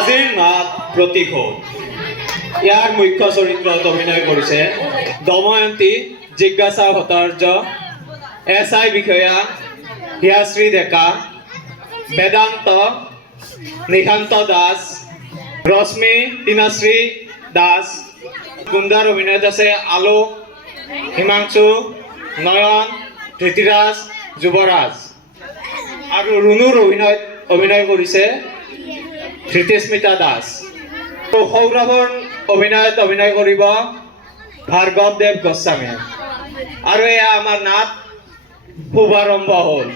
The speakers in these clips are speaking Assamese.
আজিৰ নাট প্ৰতিশোধ। ইয়াৰ মুখ্য চৰিত্ৰত অভিনয় কৰিছে দময়ন্তী, জিজ্ঞাসা ভট্টাচাৰ্য, SI বিষয়া হিয়াশ্ৰী ডেকা, বেদান্ত, নিশান্ত দাস, ৰশ্মি টিনাশ্ৰী দাস। গুণ্ডাৰ অভিনয়ত আছে আলোক, হিমাংশু, নয়ন, ধৃতিৰাজ, যুৱৰাজ। আৰু ৰুণুৰ অভিনয় কৰিছে ধৃতিস্মিতা দাস। সৌৰভৰ অভিনয়ত অভিনয় কৰিব ভাৰ্গৱদেৱ গোস্বামী। আৰু এয়া আমাৰ নাট শুভাৰম্ভ হ'ল।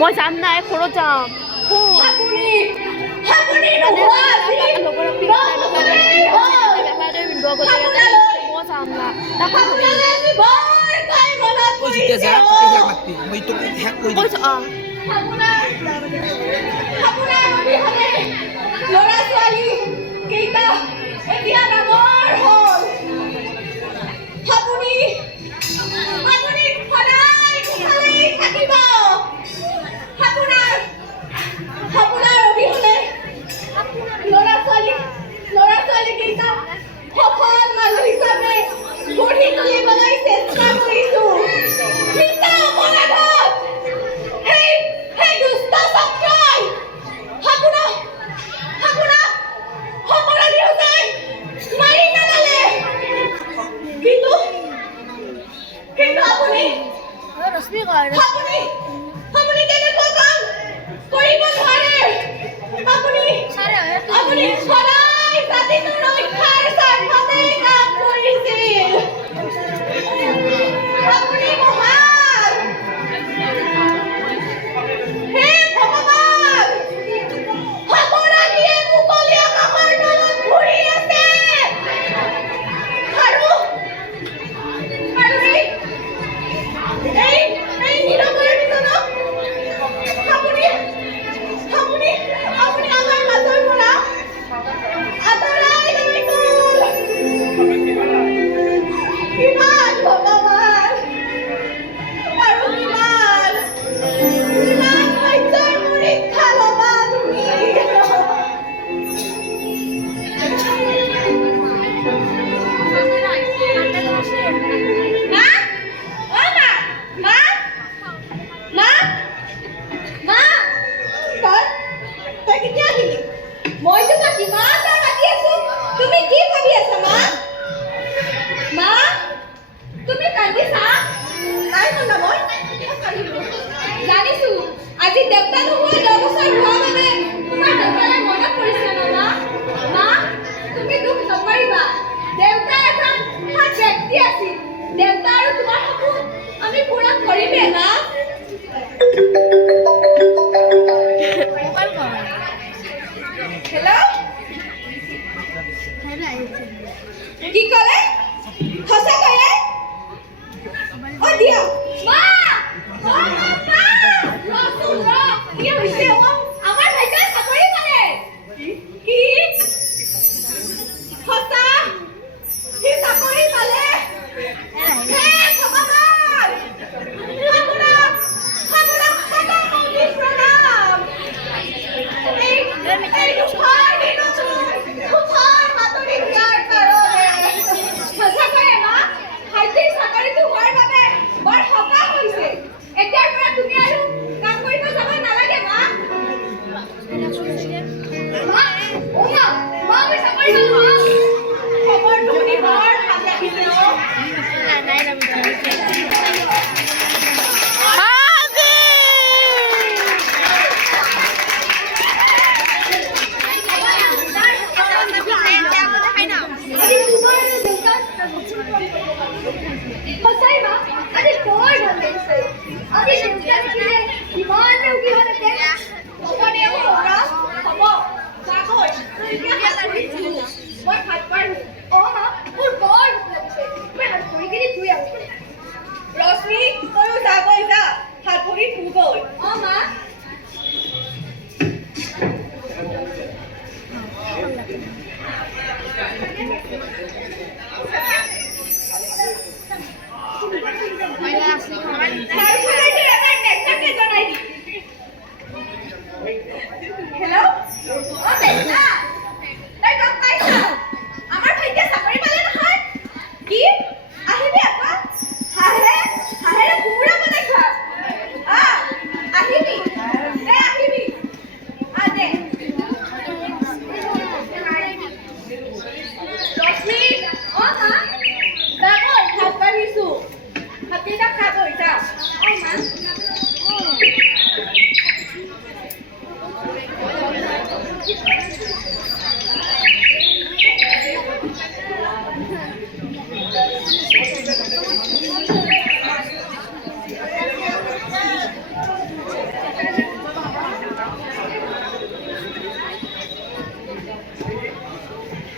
মই যাম নাই ঘৰত যাম ল'ৰা ছোৱালী কেইটা এতিয়া ডাঙৰ হ'ল। আপুনি সদায় ভালেই থাকিব। আপোনাৰ অবিহনে ল'ৰা ছোৱালী কেইটা সফল মানুহ হিচাপে গঢ়ি তুলিবলৈ চেষ্টা কৰিছো। সেই দুষ্ট চক্ৰই আপোনাক সকলোৰে সদায় মাৰি পেলালে। কিন্তু আপুনি তেনেকুৱা কাম কৰিব নোৱাৰে। আপুনি সদায় জাতিটোৰ ৰক্ষাৰ স্বাৰ্থতে কাম কৰিছিল। আপুনি মহান। হে ভগৱান, সাপৰাধীয়ে মুকলি আকাশৰ তলত ঘূৰি আছে। আৰু এই নিৰপৰাধীজনক আপুনি আমাৰ মাজৰ পৰা আঁতৰাই লৈ গ'ল। দেউতা নোহোৱা 10 বছৰ হোৱা বাবে তোমাৰ দেউতালৈ মনত পৰিছে ন মা? মা, তুমি দুখ নকৰিবা। দেউতা এজন সৎ ব্যক্তি আছিল। দেউতা আৰু তোমাৰ সপোন আমি পূৰণ কৰিমেই মা। হেল্ল', কি ক'লে? সঁচাকৈয়ে? অ' দিয়া। মা! অ' মা! ৰচোন ৰ। কি হৈছে অ'? আমাৰ ভাইটিয়ে চাকৰি পালে। কি? সঁচা? সি চাকৰি পালে? হে ভগৱান! আপোনাক কোটি প্ৰণাম। এই দুখৰ দিনতো সুখৰ বাতৰি দিয়াৰ কাৰণে। সঁচাকৈয়ে মা, ভাইটিৰ চাকৰিটো হোৱাৰ বাবে বৰ সকাহ হৈছে। এতিয়াৰ পৰা তুমি আৰু কাম কৰিব যাব নালাগে মা। মা, অ' মা, আমি চাকৰি পালো মা। খবৰটো শুনি বৰ ভাল লাগিছে অ'। সঁচাই মা, আজি বৰ ভাল লাগিছে। আজি দেউতা দেখিলে কিমান ৰোগী হৈ থাকে। হ'ব দে সৌৰা, হ'ব। যাগৈ, এতিয়া হাত ভৰি ধুওঁ। মই হাত বাঢ়ো। অ' মা, মোৰ বৰ ভোক লাগিছে। মই হাত ভৰিখিনি ধুই আহোঁ। ৰশ্মি, তয়ো যাগৈ যা। হাত ভৰি ধুগৈ। অ' মা। হেল্ল', অ' দেউতা, তই গম পাইছা? আমাৰ ভাইটিয়ে চাকৰি পালে নহয়। কি? আহিবি আকৌ। হাঁহেৰে কোমোৰা বনাই খোৱা। আহিবি। আহিবি। দে। ৰশ্মি, অ' মা, যাগৈ, ভাত বাঢ়িছোঁ। ভাতকেইটা খাগৈ যা। অ' মা।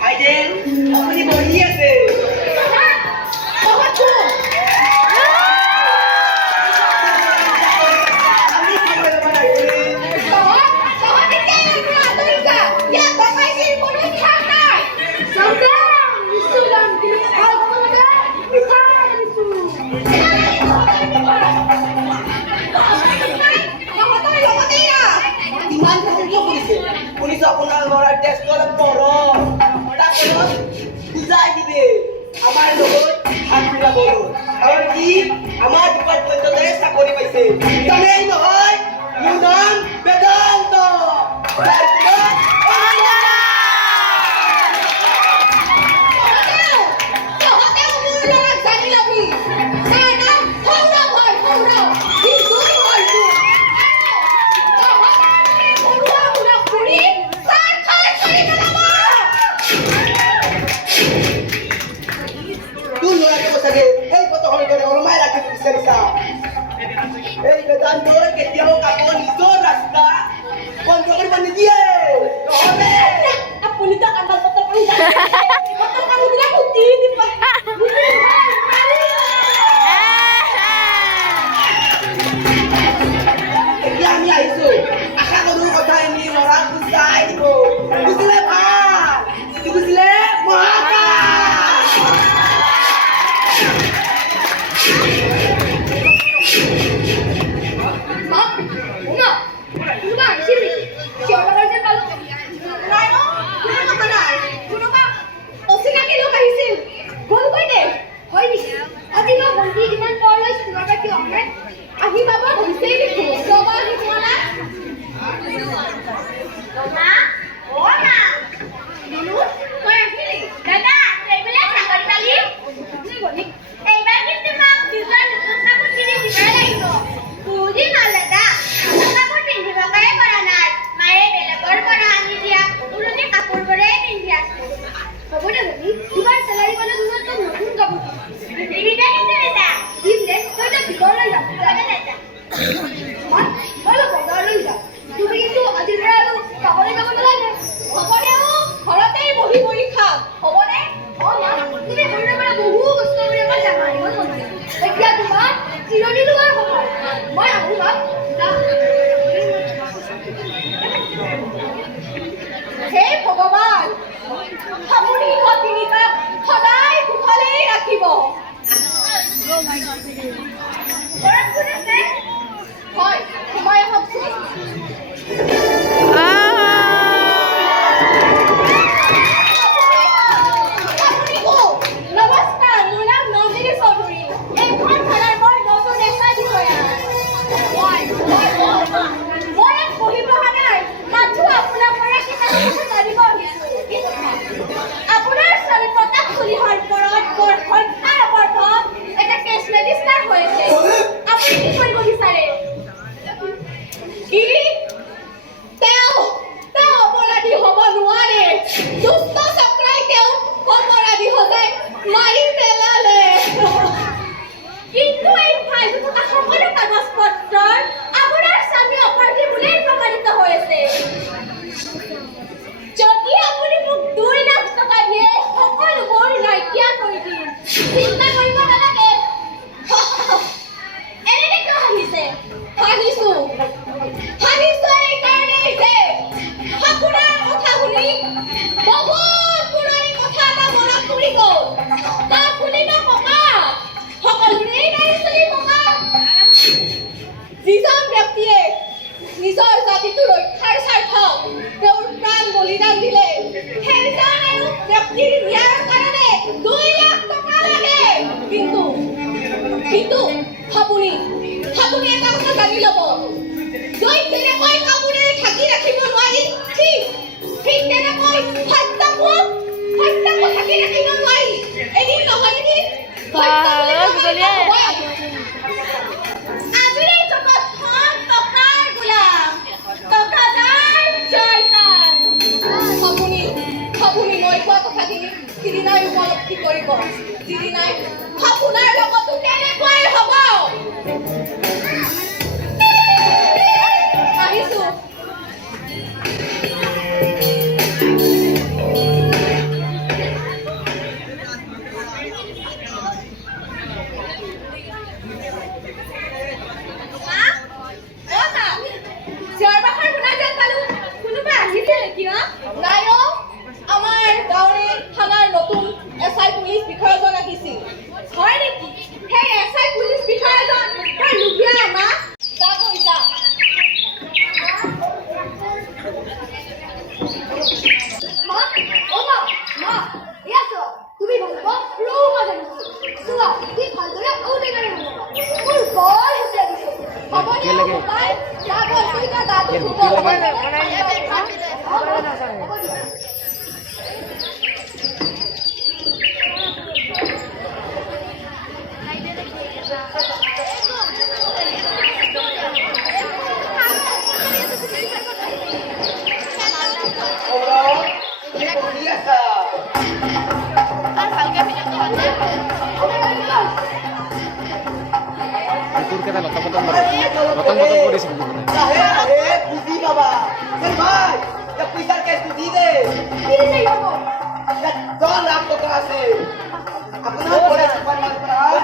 আইজেন, আপুনি বহি আছে। আমি কি কৰিব লাগিছিল? কিমান সাহায্য কৰিছে? শুনিছো আপোনাৰ ল'ৰাৰ টেষ্টটো অলপ গৰম। তাক অলপ বুজাই দিবে। আমাৰ লগত হাত মিলাবলৈ। কাৰণ সি আমাৰ ডিপাৰ্টমেণ্টতে চাকৰি পাইছে। জানেই নহয়, মোৰ নাম বেদান্ত। তোৰ ল'ৰাটো চাগে এই কথাখনৰ কাৰণে ওলমাই ৰাখিব বিচাৰিছা। এই বেদান্তই কেতিয়াও কাকো নিজৰ ৰাস্তা বন্ধ কৰিব নিদিয়ে। নহ'লে আপুনি তাক আন্দাজ পত্ৰ কৰি যায়। এতিয়া আমি আহিছো। আশা কৰো কথা এনে ল'ৰা বুজাই দিব। বুজিলে ভাল, বুজিলে মহাকাশ। মা, কোনোবা আহিছিল নেকি? চিঞৰ বাখৰ যে পালো। নাই অ', কোনো কথা নাই। কোনোবা অচিনাকি লোক আহিছিল। গ'লগৈ দে। হয় নেকি? আজি মই ভণ্টি ইমান পৰলৈ স্কুলৰ পৰা কিয় অহা নাই? আহি পাব হৈছেই দেখোন। কিয় বা আহি পোৱা নাই? মা, অ' মা। নুনু, তই আহিলি? দাদা, এইবিলাক চাকৰি পালি? এইবাৰ কিন্তু মাক নিজৰ নতুন কাপোৰ কিনি দিবই লাগিব। বহুত দিন হ'ল দাদা। নতুন কাপোৰ পিন্ধি মই আহোঁ হে ভগৱান আপুনি তিনিটাক সদায় কুশলেই ৰাখিব হয় সময় আহকচোন নমস্কাৰ মোৰ নাম নন্দিনী চৌধুৰী এইখন থানাৰ মই নতুন এছআই বিষয়া মই ইয়াত পঢ়িব অহা নাই মাথো আপোনাৰ পৰা কিতাপ জানিব আহিছোঁ আপোনাৰ ছোৱালী প্ৰতাপ চলিহাৰ ওপৰত হত্যাৰ অপৰাধত এটা কেছ ৰেজিষ্টাৰ হৈছে আপুনি কি কৰিব বিচাৰে কি তেওঁ অপৰাধী হ'ব নোৱাৰে দুষ্ট চক্ৰই তেওঁ অপৰাধী সজাই মাৰি পেলালে কিন্তু এই ফাইলটো থকা সকলো কাগজ পত্ৰৰ আপোনাৰ স্বামী অপৰাধী বুলিয়েই প্ৰমাণিত হৈ আছে যদি আপুনি মোক 2 লাখ টকা দিয়ে সকলোবোৰ নাইকিয়া কৰি দিম চিন্তা কৰিব নালাগে এনেকে কিয় হাঁহিছোঁ এইকাৰণেই যে আপোনাৰ কথা শুনি বহুত পুৰণি কথা এটা মনত পৰি গ'ল তাৰ শুনিব ককা সকলোৰেই নাৰী চলি ককা যিজন ব্যক্তিয়ে নিজৰ জাতিটোৰ ৰক্ষাৰ স্বাৰ্থত তেওঁৰ প্ৰাণ বলিদান দিলে সেইজন আৰু ব্যক্তিৰ ন্যায়ৰ কাৰণে 2 লাখ টকা লাগে কিন্তু আপুনি এটা কথা জানি ল'ব যেনেকৈ কাপোৰেৰে ঢাকি ৰাখিব নোৱাৰি ঠিক তেনেকৈ সত্যাকো ঢাকি ৰাখিব নোৱাৰি এদিন নহয় এদিন আজিৰ এই জগতখন টকাৰ গোলাম টকাদাৰ জয়তান আপুনি মই কোৱা কথাখিনি সিদিনাই উপলব্ধি কৰিব যিদিনাই আপোনাৰ লগতো তেনেকুৱাই হ'ব আহিছোঁ আমাৰ গাঁৱৰে থানাৰ নতুন এছআই পুলিচ বিষয়াজন আহিছিল হয় নেকি সেই এছআই পুলিচ বিষয়াজন তাৰ লুবিয়া আমা যা কৈছা মা ইয়াছো তুমি বলবো ৰো মজা নিছো সুয়া কি ভালদৰে ঔটেগাৰে মোৰ বৰ হতে দিছো হ'ব তাই যা কৈছা দাদু kita notong kondisi begini. Puji baba, भाई जब पैसा कैश दी दे फिर से हो कौन आपको कहा से अपना बड़े सुपर मार पर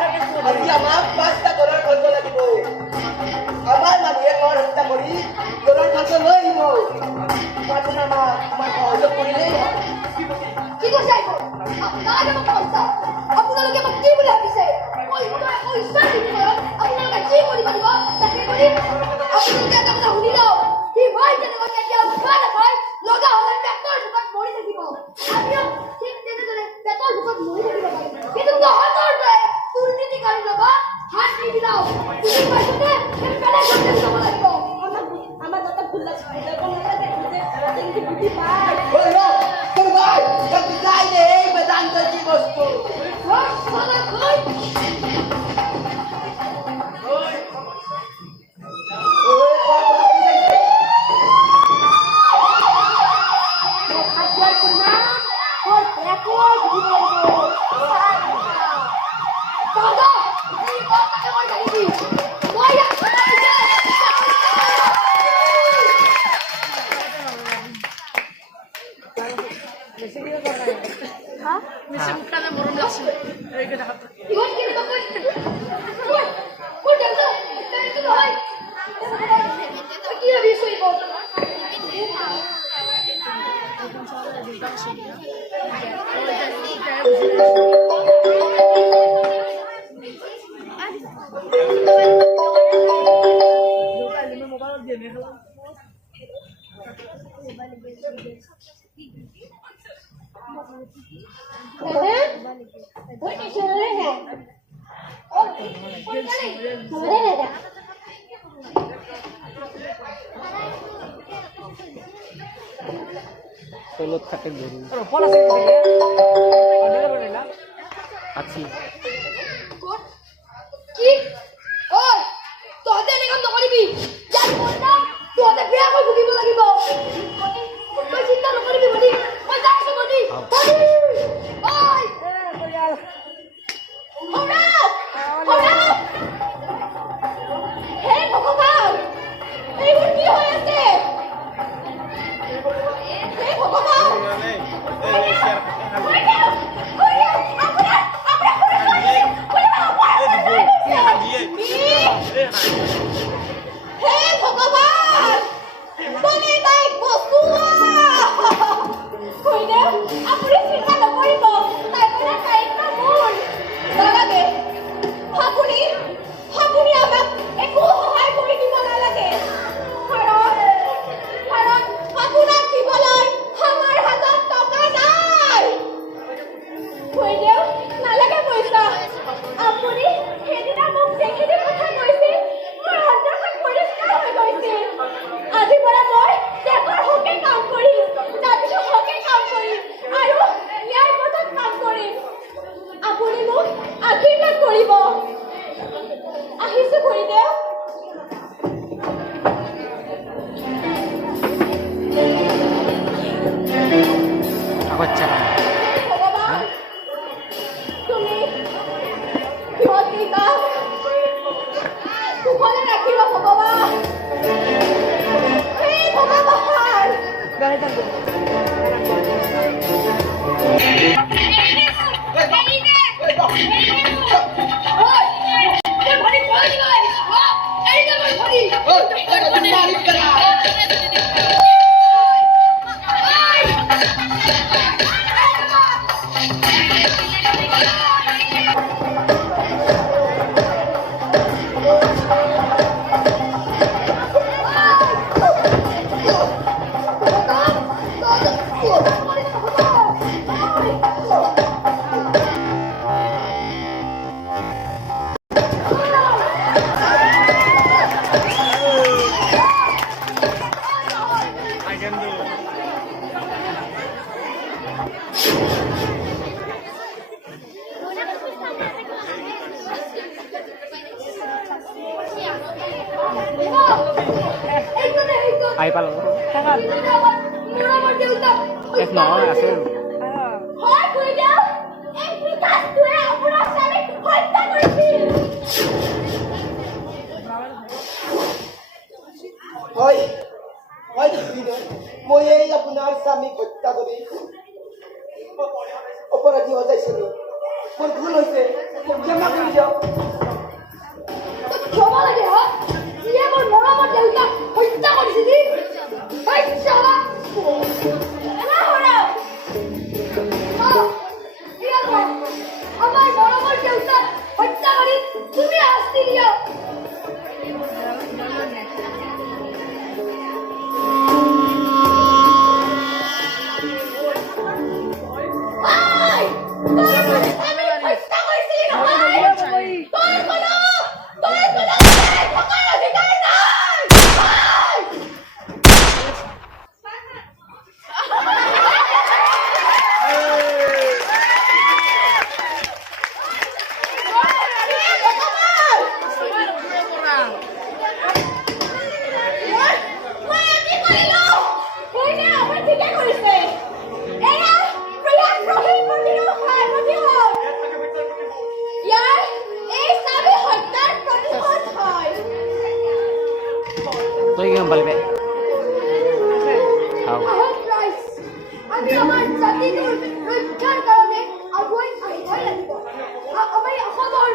अभी हमार $5 खर्च লাগিব আমার মানে और হত্যা করি ডলার খরচ লইব পাঁচনা মা আমার সহযোগ করিলে কি কৈছে আপনার নাম পয়সা আপোনালোকে মোক কি বুলি ভাবিছে পইচা দিবি আপোনালোকে কি কৰিব দিব তাকে কৰি আপোনালোকে এটা কথা শুনি লওক কি মই যেনেকৈ কেতিয়াও খোৱা নাপায় লগা হ'লে পেটৰ ভোকত মৰি থাকিব আমিও ঠিক তেনেদৰে পেটৰ ভোকত মৰি থাকিব পাৰিম কিন্তু তহঁতৰ দৰে দুৰ্নীতি কৰি ল'ব হাত নিদিলাও তুমি পাইছনে পেটে গতে যাব লাগিব আমাৰ যাতে ভুল লাগিছে কিন্তু বুদ্ধি পায় ওই নো তোর ভাই জব যাই রে এই मैदान का की वस्तु সালা কই Dadah! Ini kok tak ada lagi. Wah, তলত কাটে গৰু আছি কি ঐ তহঁতে এনেকুৱা নকৰিবি ইয়াত মই না তহঁতে বেয়াকৈ ভুগিব লাগিব তই চিন্তা নকৰিবি মণি মই যাইছো মণি ঐ হে ভগৱান এইবোৰ কি হৈ আছে হে ভগৱান হে ভগৱান তুমি তাইক বচোৱা কইনা আপুনি চিন্তা নকৰিব তাই মানে তাইক মোৰ নালাগে আপুনি আমাক একো সহায় কৰি দিব নালাগে কাৰণ আপোনাক দিবলৈ আমাৰ হাতত টকা নাই কইনা নালাগে পইচা আপুনি সেইদিনা মোক যিখিনি কথা কৈছিল মোৰ অন্তৰখন পৰিষ্কাৰ হৈ গৈছিল আজিৰ পৰা মই দেশৰ হকে কাম কৰিম তাৰপিছত হকে কাম কৰিম আৰু ন্যায় পথত কাম কৰিম আপুনি মোক আশীৰ্বাদ কৰিব আহিছো খুৰীদেউ আগত ভগৱান তুমি সিহঁতকেইটা কুশলে ৰাখিবা ভগৱান হে ভগৱান আহি পালো মোৰ আমাৰ দেউতা এক নহয় আছে হয় খুৰীদেউ এই বিকাশটোৱে আপোনাৰ ছোৱালীক হত্যা কৰিছিল হয় হয় মই এই আপোনাৰ স্বামীক হত্যা কৰি অপৰাধী হৈ যাইছিলোঁ মোৰ ভুল হৈছে মোক ক্ষমা কৰি দিয়ক ক্ষমা লাগে হা যিয়ে মোৰ মৰমৰ দেউতাক হত্যা কৰিছিলি আমার মরমর দেউতা হত্যা করি তুমি আসতে দিও তই কি গম পালি বে আমি আমার জাতিটোৰ ৰক্ষাৰ কাৰণে আগুৱাই আহিবই লাগিব আমাৰ অসমৰ